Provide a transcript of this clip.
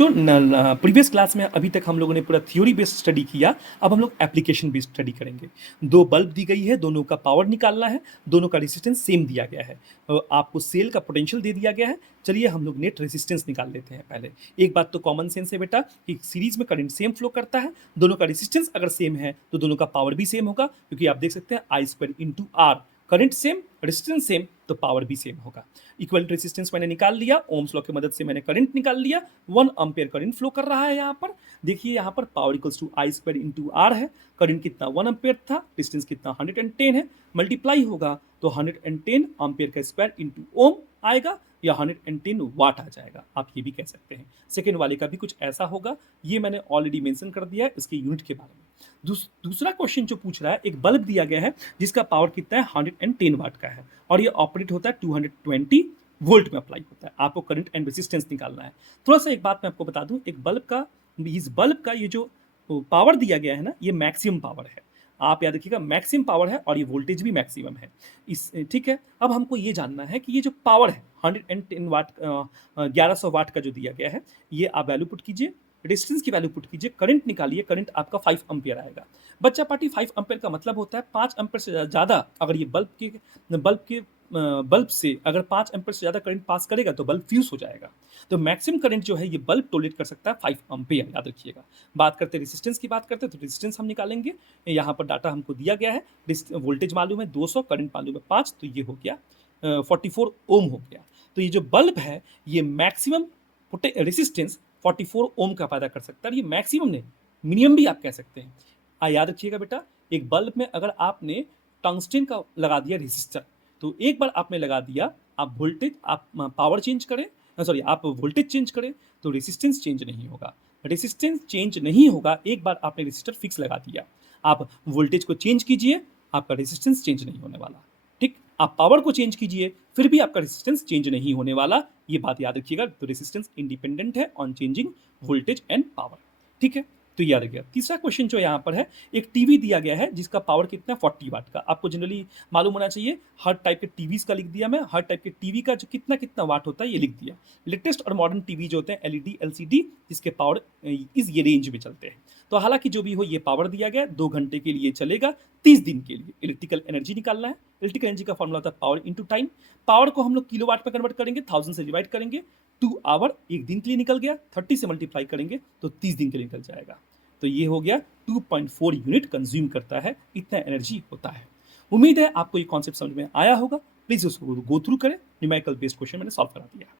बच्चों previous class में अभी तक हम लोगों ने पूरा थ्योरी बेस्ड स्टडी किया। अब हम लोग एप्लीकेशन बेस्ड स्टडी करेंगे। दो बल्ब दी गई है, दोनों का पावर निकालना है, दोनों का रेजिस्टेंस सेम दिया गया है। आपको सेल का पोटेंशियल दे दिया गया है। चलिए हम लोग नेट रेजिस्टेंस निकाल लेते हैं। पहले एक बात तो कॉमन सेंस है बेटा कि सीरीज में करंट सेम फ्लो करता है, दोनों का रेजिस्टेंस अगर सेम है तो दोनों का पावर भी सेम होगा, क्योंकि आप देख सकते हैं I square into R, current same resistance same तो पावर भी सेम होगा। इक्वल रेजिस्टेंस मैंने निकाल लिया, ओम्स लॉ की मदद से मैंने करंट निकाल लिया। 1 एम्पियर करंट फ्लो कर रहा है। यहाँ पर देखिए, यहाँ पर power equals to I square into R है। करंट कितना 1 एम्पियर था, डिस्टेंस कितना 110 है, मल्टीप्लाई होगा तो 110 एम्पियर का स्क्वायर इंटू ओम आएगा या 110 वाट आ जाएगा, आप ये भी कह सकते हैं। सेकेंड वाले का भी कुछ ऐसा होगा, ये मैंने ऑलरेडी मेंशन कर दिया है इसके यूनिट के बारे में। दूसरा क्वेश्चन जो पूछ रहा है, एक बल्ब दिया गया है जिसका पावर कितना है 110 वाट का है और ये ऑपरेट होता है 220 वोल्ट में अप्लाई होता है। आपको करंट एंड रेजिस्टेंस निकालना है। थोड़ा सा एक बात मैं आपको बता दूं, एक बल्ब का, इस बल्ब का ये जो पावर दिया गया है ना, ये मैक्सिमम पावर है। आप याद रखिएगा, मैक्सिमम पावर है और ये वोल्टेज भी मैक्सिमम है। इस ठीक है। अब हमको ये जानना है कि ये जो पावर है 110 वाट, 1100 वाट का जो दिया गया है, ये आप वैल्यू पुट कीजिए, रेजिस्टेंस की वैल्यू पुट कीजिए, करंट निकालिए। करंट आपका 5 एम्पियर आएगा। बच्चा पार्टी 5 एम्पियर का मतलब होता है 5 एम्पियर से ज़्यादा अगर ये बल्ब से अगर 5 एम्पियर से ज़्यादा करंट पास करेगा तो बल्ब फ्यूज हो जाएगा। तो मैक्सिमम करंट जो है ये बल्ब टॉलरेट कर सकता है 5 एम्पियर, याद रखिएगा। बात करते हैं रेजिस्टेंस की, बात करते हैं तो रेजिस्टेंस हम निकालेंगे। यहाँ पर डाटा हमको दिया गया है, वोल्टेज मालूम है 200, करंट मालूम है 5, तो ये हो गया 44 ओम हो गया। तो ये जो बल्ब है ये मैक्सिमम रेजिस्टेंस 44 ओम का पैदा कर सकता है। ये मैक्सिमम नहीं, मिनिमम भी आप कह सकते हैं। याद रखिएगा बेटा, एक बल्ब में अगर आपने टंगस्टन का लगा दिया रेजिस्टर, तो एक बार आपने लगा दिया, आप वोल्टेज, आप पावर चेंज करें, सॉरी आप वोल्टेज चेंज करें तो रेजिस्टेंस चेंज नहीं होगा। रेजिस्टेंस चेंज नहीं होगा, एक बार आपने रेजिस्टर फिक्स लगा दिया, आप वोल्टेज को चेंज कीजिए, आपका रेजिस्टेंस चेंज नहीं होने वाला। ठीक, आप पावर को चेंज कीजिए, फिर भी आपका रेजिस्टेंस चेंज नहीं होने वाला। ये बात याद रखिएगा। तो रेजिस्टेंस इंडिपेंडेंट है on changing voltage and power. ठीक है, तो याद रखिएगा। तीसरा क्वेश्चन जो यहाँ पर है, एक टीवी दिया गया है जिसका पावर कितना है 40 वाट का। आपको जनरली मालूम होना चाहिए, हर टाइप के टीवीज का लिख दिया मैं, हर टाइप के टीवी का जो कितना कितना वाट होता है ये लिख दिया। लेटेस्ट और मॉडर्न टीवी जो होते हैं एलईडी एलसीडी, जिसके पावर इस ये रेंज में चलते हैं। तो हालांकि जो भी हो, ये पावर दिया गया 2 घंटे के लिए चलेगा, 30 दिन के लिए। इलेक्ट्रिकल एनर्जी निकालना है। इलेक्ट्रिकल एनर्जी का फॉर्मूला होता है पावर इंटू टाइम। पावर को हम लोग किलोवाट में कन्वर्ट करेंगे, 1000 से डिवाइड करेंगे। 2 आवर 1 दिन के लिए निकल गया, 30 से मल्टीप्लाई करेंगे तो 30 दिन के लिए निकल जाएगा। तो ये हो गया 2.4 यूनिट कंज्यूम करता है, इतना एनर्जी होता है। उम्मीद है आपको ये कॉन्सेप्ट समझ में आया होगा। प्लीज उसको गो थ्रू करें। न्यूमेरिकल बेस्ड क्वेश्चन मैंने सॉल्व करा दिया।